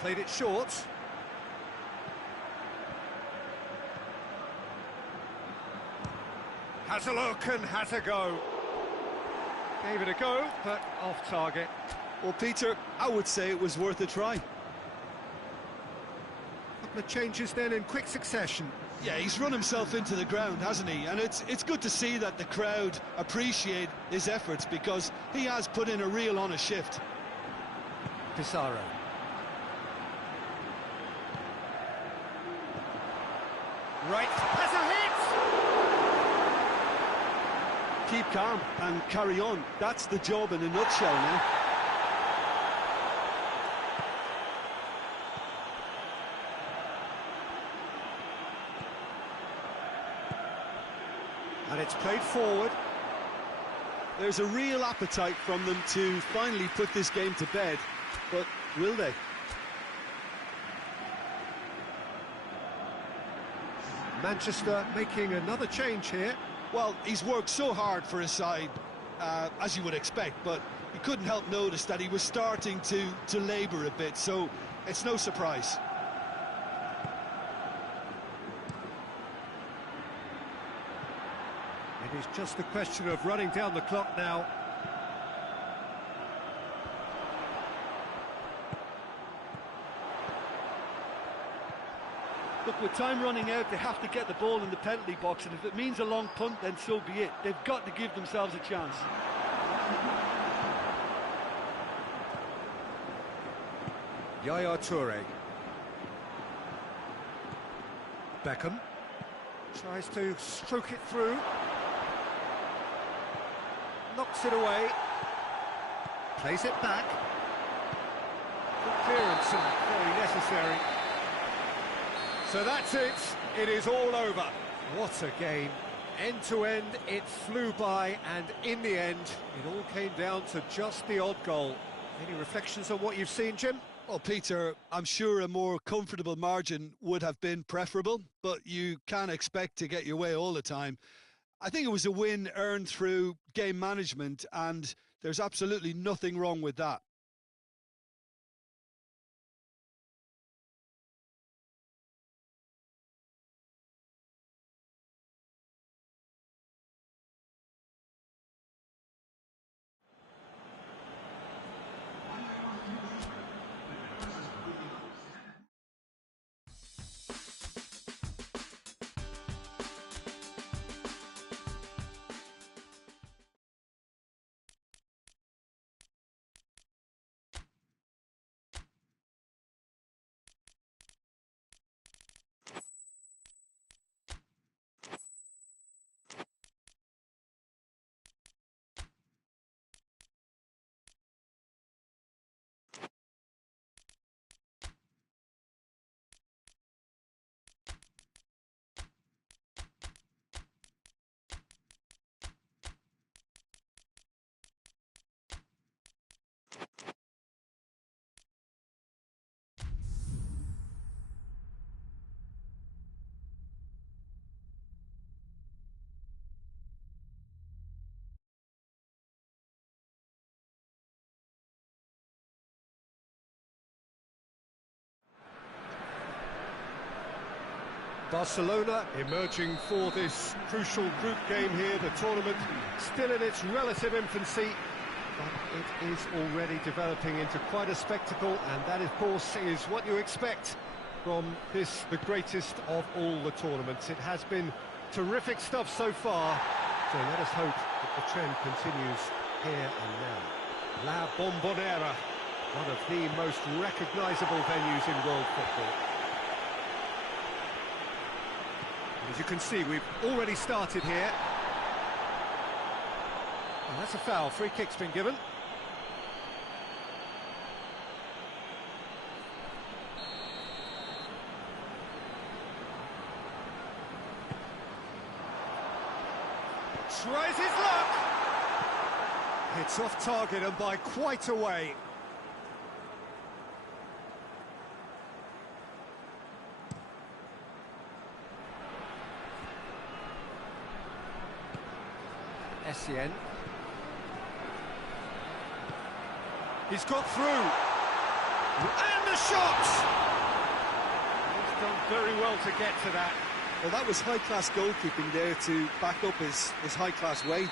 Played it short. Has a look and has a go. Gave it a go, but off target. Well, Peter, I would say it was worth a try. Couple of changes then in quick succession. Yeah, he's run himself into the ground, hasn't he? And it's good to see that the crowd appreciate his efforts, because he has put in a real honest shift. Pizarro. Right, has a hit! Keep calm and carry on. That's the job in a nutshell now. And it's played forward. There's a real appetite from them to finally put this game to bed, but will they? Manchester making another change here. Well, he's worked so hard for his side, as you would expect, but you couldn't help notice that he was starting to labour a bit, so it's no surprise. It is just a question of running down the clock now. Look, with time running out, they have to get the ball in the penalty box, and if it means a long punt, then so be it. They've got to give themselves a chance. Yaya Toure. Beckham tries to stroke it through. Knocks it away. Plays it back. Good clearance and very necessary. So that's it. It is all over. What a game. End to end, it flew by, and in the end, it all came down to just the odd goal. Any reflections on what you've seen, Jim? Well, Peter, I'm sure a more comfortable margin would have been preferable, but you can't expect to get your way all the time. I think it was a win earned through game management, and there's absolutely nothing wrong with that. Barcelona emerging for this crucial group game here. The tournament still in its relative infancy, but it is already developing into quite a spectacle, and that, of course, is what you expect from this, the greatest of all the tournaments. It has been terrific stuff so far, so let us hope that the trend continues here and now. La Bombonera, one of the most recognisable venues in world football. As you can see, we've already started here. And that's a foul. Free kick's been given. Tries his luck. It's off target and by quite a way. Essien. He's got through. And the shot! He's done very well to get to that. Well, that was high-class goalkeeping there to back up his high-class wage.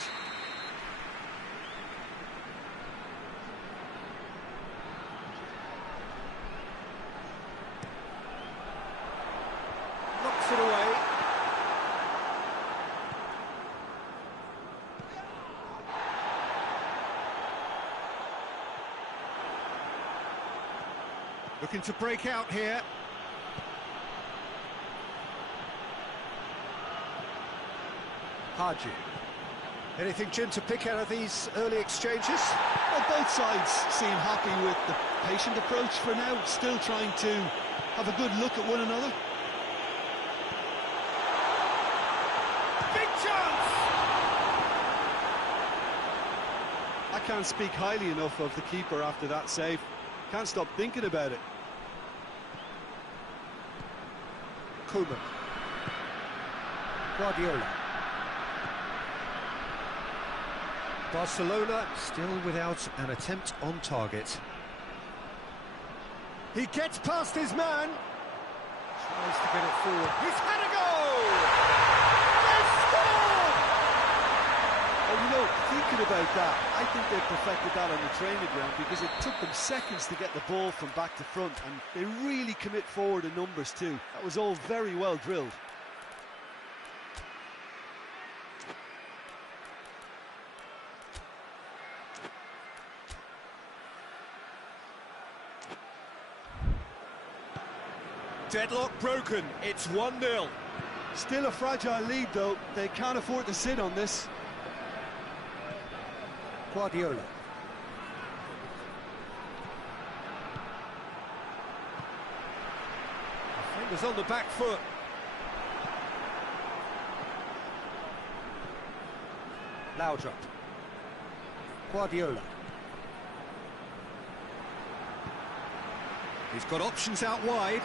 Knocks it away. Looking to break out here. Haji. Anything, Jim, to pick out of these early exchanges? Well, both sides seem happy with the patient approach for now, still trying to have a good look at one another. Big chance! can't speak highly enough of the keeper after that save. Can't stop thinking about it. Koeman. Guardiola. Barcelona still without an attempt on target. He gets past his man. Tries to get it forward. He's had a goal! They've scored! Oh, you know, thinking about that, I think they perfected that on the training ground because it took them seconds to get the ball from back to front, and they really commit forward in numbers too. That was all very well drilled. Deadlock broken, it's 1-0. Still a fragile lead though, they can't afford to sit on this. Guardiola. Defenders on the back foot. Laudrup. Guardiola. He's got options out wide.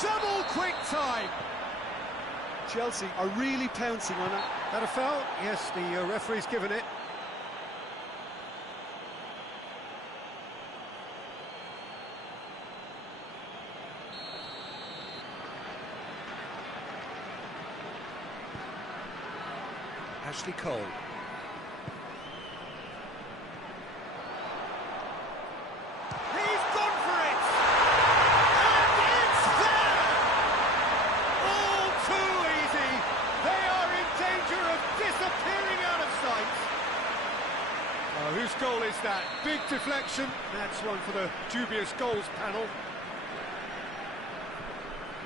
Double quick time. Chelsea are really pouncing on it. That a foul? Yes, the referee's given it. Ashley Cole. Whose goal is that? Big deflection. That's one for the dubious goals panel.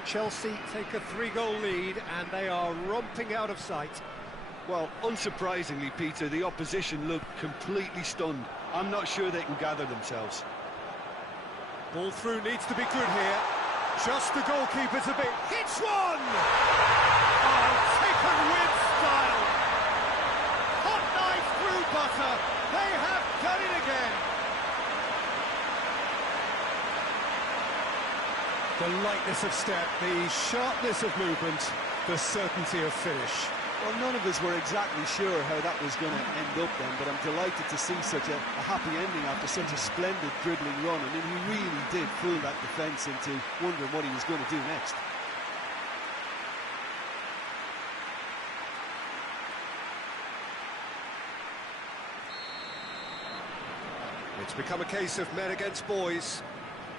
Chelsea take a 3-goal lead and they are romping out of sight. Well, unsurprisingly, Peter, the opposition look completely stunned. I'm not sure they can gather themselves. Ball through needs to be good here. Just the goalkeeper's a bit. Hits one! Oh, taken with style. Hot knife through butter. They have done it again. The lightness of step, the sharpness of movement, the certainty of finish. Well, none of us were exactly sure how that was going to end up then, but I'm delighted to see such a happy ending after such a splendid dribbling run. I mean, he really did fool that defence into wondering what he was going to do next. It's become a case of men against boys.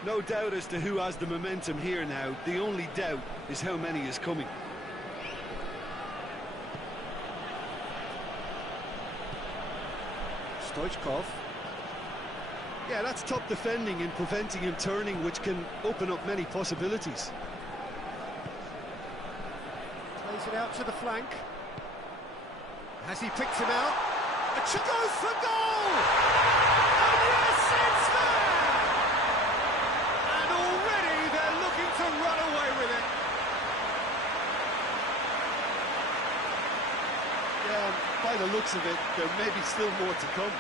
No doubt as to who has the momentum here now. The only doubt is how many is coming. Stoichkov. Yeah, that's top defending and preventing him turning, which can open up many possibilities. Plays it out to the flank. Has he picked him out? Goes for goal! And yes, it's there! And already they're looking to run away with it. Yeah, by the looks of it, there may be still more to come.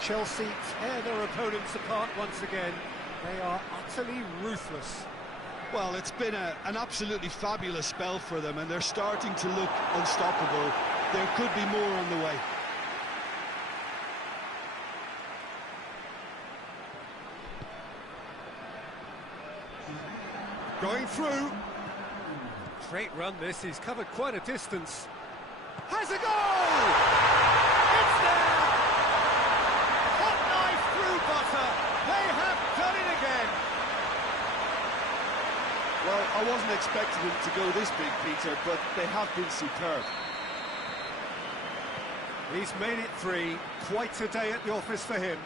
Chelsea tear their opponents apart once again. They are utterly ruthless. Well, it's been an absolutely fabulous spell for them, and they're starting to look unstoppable. There could be more on the way. Going through. Great run this, he's covered quite a distance. Has a goal! It's there! Hot knife through butter. They have done it again. Well, I wasn't expecting them to go this big, Peter, but they have been superb. He's made it 3. Quite a day at the office for him.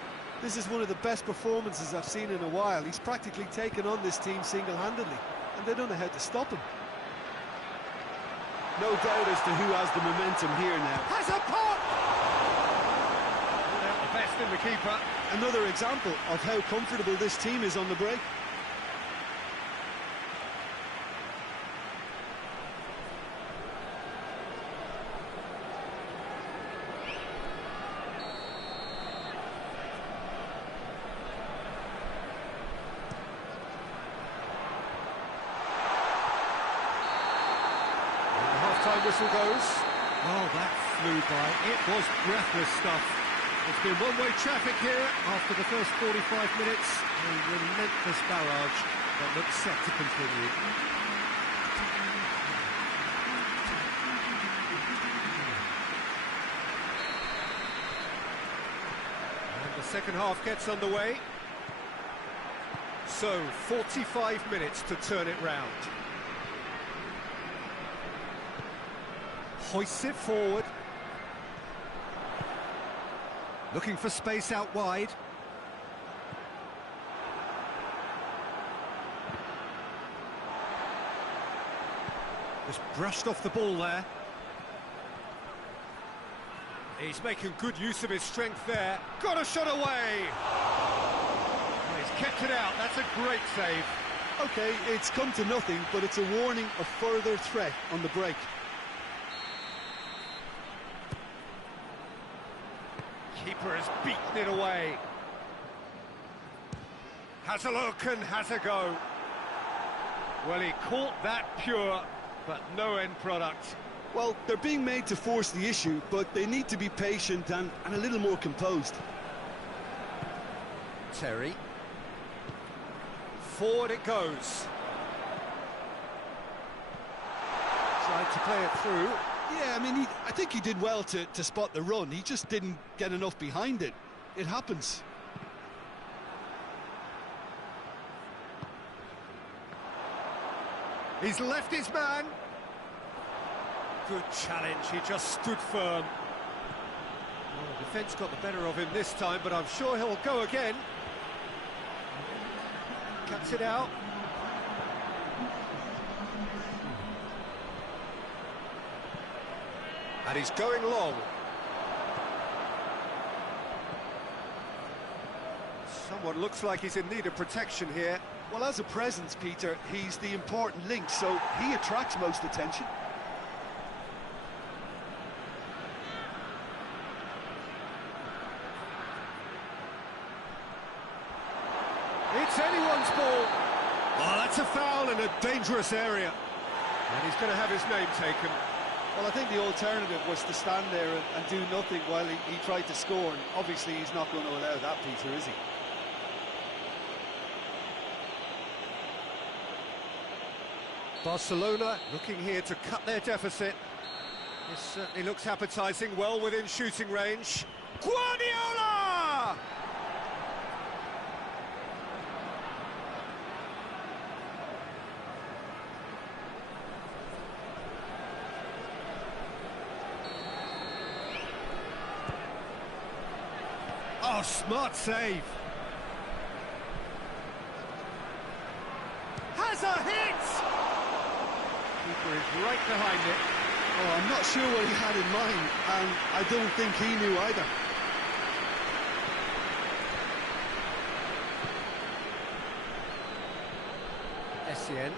This is one of the best performances I've seen in a while. He's practically taken on this team single-handedly, and they don't know how to stop him. No doubt as to who has the momentum here now. Has a pop! Not out the best in the keeper. another example of how comfortable this team is on the break. Half-time whistle goes. Oh, that flew by. It was breathless stuff. It's been one-way traffic here after the first 45 minutes. A relentless barrage that looks set to continue. And the second half gets underway. So, 45 minutes to turn it round. Hoists it forward. Looking for space out wide. Just brushed off the ball there. He's making good use of his strength there. Got a shot away! He's kept it out, that's a great save. Okay, it's come to nothing, but it's a warning of further threat on the break. Keeper has beaten it away. Has a look and has a go. Well, he caught that pure, but no end product. Well, they're being made to force the issue, but they need to be patient and a little more composed. Terry. Forward it goes. Tried to play it through. Yeah, I mean, I think he did well to spot the run. He just didn't get enough behind it. It happens. He's left his man. Good challenge, he just stood firm. Well, the defence got the better of him this time, but I'm sure he'll go again. Cuts it out. And he's going long. Someone looks like he's in need of protection here. Well, as a presence, Peter, he's the important link, so he attracts most attention. It's anyone's ball. Oh, that's a foul in a dangerous area. And he's going to have his name taken. Well, I think the alternative was to stand there and do nothing while he tried to score, and obviously he's not going to allow that, Peter, is he? Barcelona looking here to cut their deficit. This certainly looks appetising, well within shooting range. Guardiola! Oh, smart save. Has a hit! Keeper is right behind it. Oh, I'm not sure what he had in mind, and I don't think he knew either. Essien.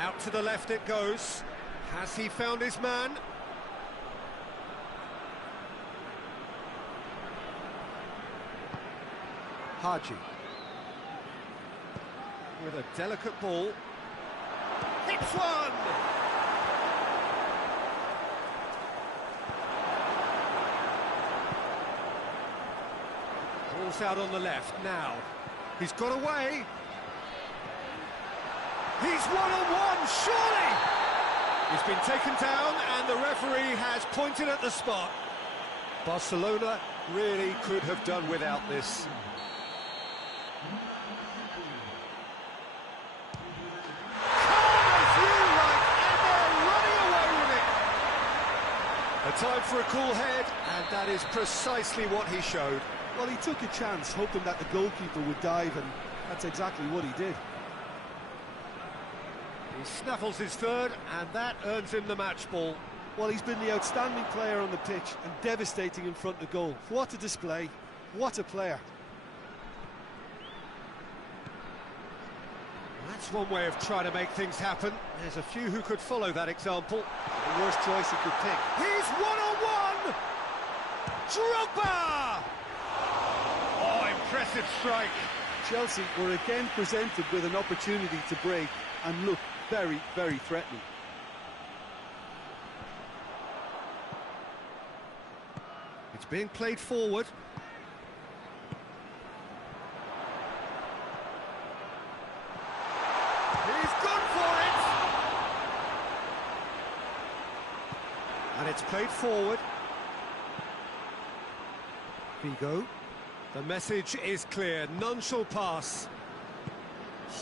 Out to the left it goes. Has he found his man? Haji. With a delicate ball. Hits one! Ball's out on the left now. He's got away. He's one-on-one, surely! He's been taken down and the referee has pointed at the spot. Barcelona really could have done without this. A time for a cool head, and that is precisely what he showed. Well, he took a chance, hoping that the goalkeeper would dive, and that's exactly what he did. He snaffles his third, and that earns him the match ball. Well, he's been the outstanding player on the pitch and devastating in front of goal. What a display, what a player. That's one way of trying to make things happen. There's a few who could follow that example. The worst choice he could pick. He's one-on-one! Drogba! Oh, impressive strike. Chelsea were again presented with an opportunity to break and look very, very threatening. It's being played forward. He's gone for it! And it's played forward. Figo. The message is clear, none shall pass.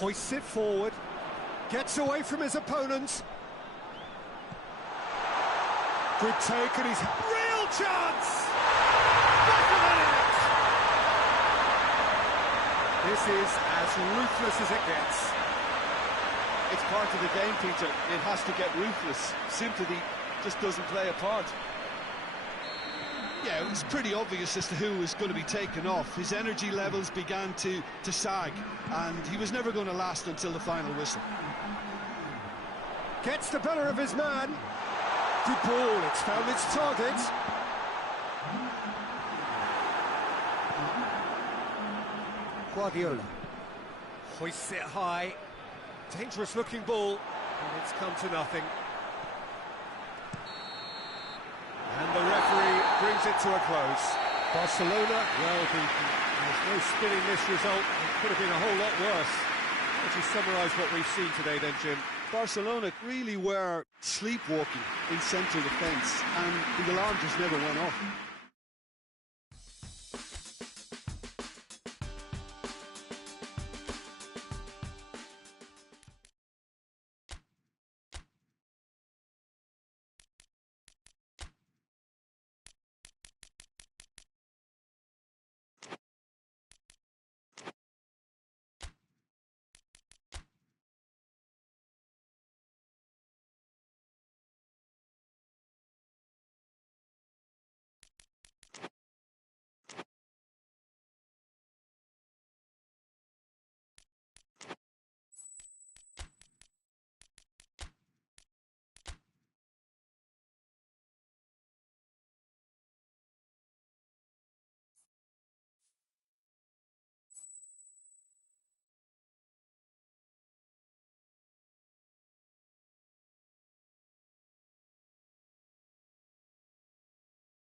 Hoists it forward. Gets away from his opponent. Good take, and he's real chance! Back of the net! This is as ruthless as it gets. It's part of the game, Peter. It has to get ruthless. Sympathy just doesn't play a part. Yeah, it was pretty obvious as to who was going to be taken off. His energy levels began to sag, and he was never going to last until the final whistle. Gets the better of his man. Good ball, it's found its target. Guardiola hoists it high. Dangerous looking ball, and it's come to nothing. And the referee brings it to a close. Barcelona, well beaten. There's no spinning this result. It could have been a whole lot worse. Would you summarise what we've seen today then, Jim? Barcelona really were sleepwalking in central defence, and the alarm just never went off.